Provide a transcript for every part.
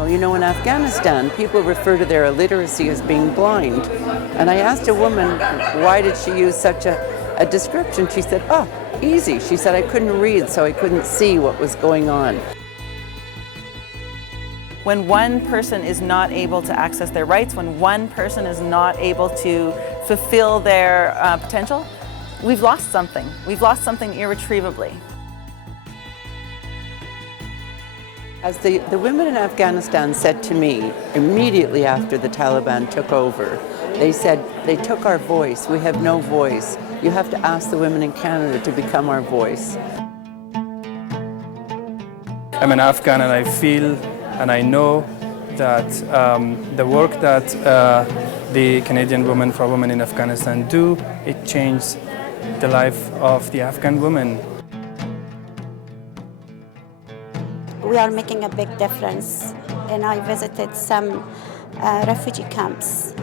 Well, you know, in Afghanistan, people refer to their illiteracy as being blind. And I asked a woman, why did she use such a description? She said, oh, easy. She said, I couldn't read, so I couldn't see what was going on. When one person is not able to access their rights, when one person is not able to fulfill their potential, we've lost something. We've lost something irretrievably. As the women in Afghanistan said to me immediately after the Taliban took over, they said, they took our voice. We have no voice. You have to ask the women in Canada to become our voice. I'm an Afghan, and I feel and I know that the work that the Canadian Women for Women in Afghanistan do, it changed the life of the Afghan women. We are making a big difference, and I visited some refugee camps.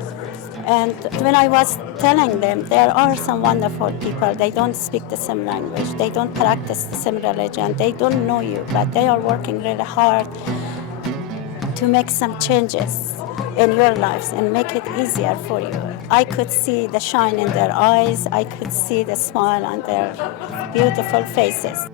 And when I was telling them, there are some wonderful people, they don't speak the same language, they don't practice the same religion, they don't know you, but they are working really hard to make some changes in your lives and make it easier for you. I could see the shine in their eyes, I could see the smile on their beautiful faces.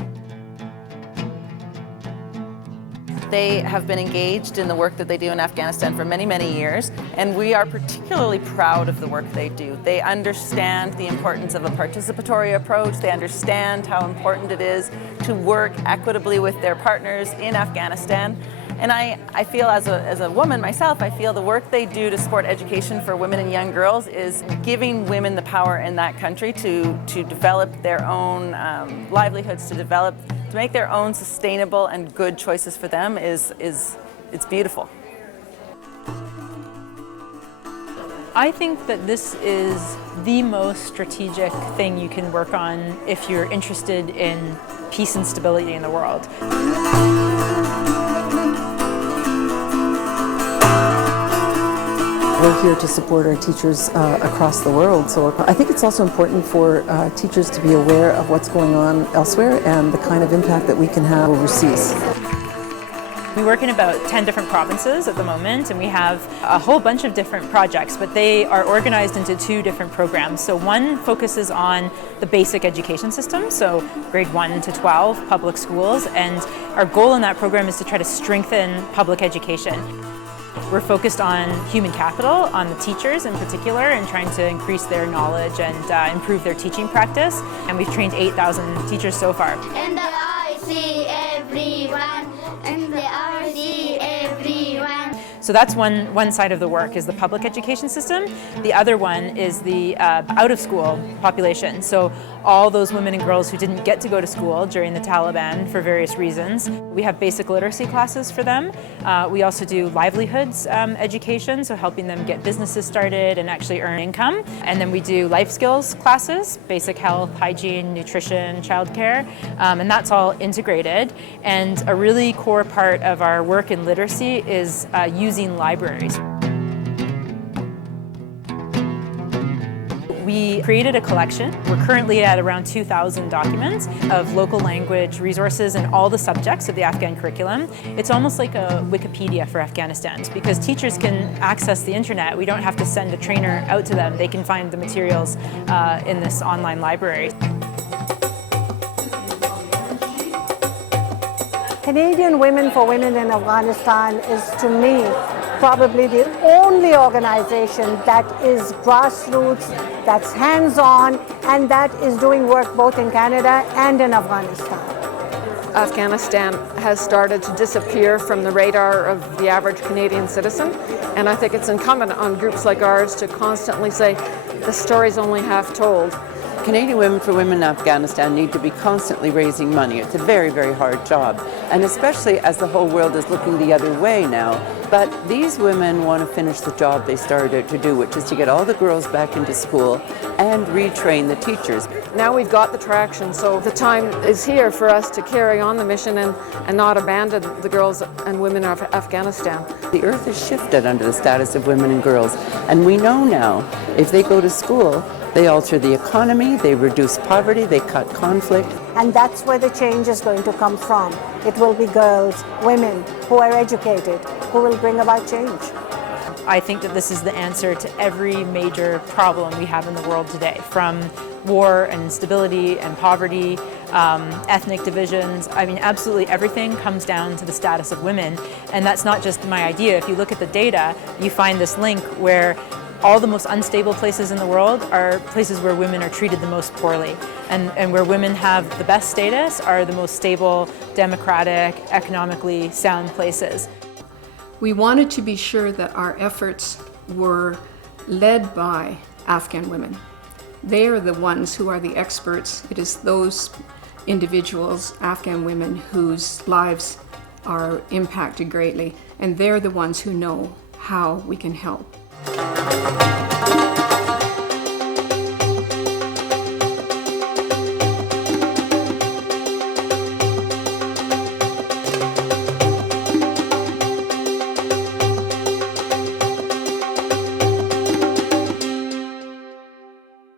They have been engaged in the work that they do in Afghanistan for many, many years, and we are particularly proud of the work they do. They understand the importance of a participatory approach. They understand how important it is to work equitably with their partners in Afghanistan. And I feel as a woman myself, I feel the work they do to support education for women and young girls is giving women the power in that country to develop their own livelihoods, to make their own sustainable and good choices for them it's beautiful. I think that this is the most strategic thing you can work on if you're interested in peace and stability in the world. We're here to support our teachers across the world, so I think it's also important for teachers to be aware of what's going on elsewhere and the kind of impact that we can have overseas. We work in about 10 different provinces at the moment, and we have a whole bunch of different projects, but they are organized into 2 different programs. So one focuses on the basic education system, so grade 1 to 12 public schools, and our goal in that program is to try to strengthen public education. We're focused on human capital, on the teachers in particular, and trying to increase their knowledge and improve their teaching practice. And we've trained 8,000 teachers so far. And I see everyone, and I see everyone. So that's one side of the work, is the public education system. The other one is the out-of-school population. So all those women and girls who didn't get to go to school during the Taliban for various reasons. We have basic literacy classes for them. We also do livelihoods education, so helping them get businesses started and actually earn income. And then we do life skills classes, basic health, hygiene, nutrition, childcare, and that's all integrated. And a really core part of our work in literacy is using libraries. We created a collection. We're currently at around 2,000 documents of local language resources in all the subjects of the Afghan curriculum. It's almost like a Wikipedia for Afghanistan, because teachers can access the internet. We don't have to send a trainer out to them. They can find the materials in this online library. Canadian Women for Women in Afghanistan is, to me, probably the only organization that is grassroots, that's hands-on, and that is doing work both in Canada and in Afghanistan. Afghanistan has started to disappear from the radar of the average Canadian citizen, and I think it's incumbent on groups like ours to constantly say, the story's only half told. Canadian Women for Women in Afghanistan need to be constantly raising money. It's a very, very hard job, and especially as the whole world is looking the other way now. But these women want to finish the job they started to do, which is to get all the girls back into school and retrain the teachers. Now we've got the traction, so the time is here for us to carry on the mission and not abandon the girls and women of Afghanistan. The earth has shifted under the status of women and girls, and we know now if they go to school, they alter the economy, they reduce poverty, they cut conflict. And that's where the change is going to come from. It will be girls, women who are educated, who will bring about change. I think that this is the answer to every major problem we have in the world today, from war and instability and poverty, ethnic divisions. I mean, absolutely everything comes down to the status of women. And that's not just my idea. If you look at the data, you find this link where all the most unstable places in the world are places where women are treated the most poorly. And where women have the best status are the most stable, democratic, economically sound places. We wanted to be sure that our efforts were led by Afghan women. They are the ones who are the experts. It is those individuals, Afghan women, whose lives are impacted greatly, and they're the ones who know how we can help.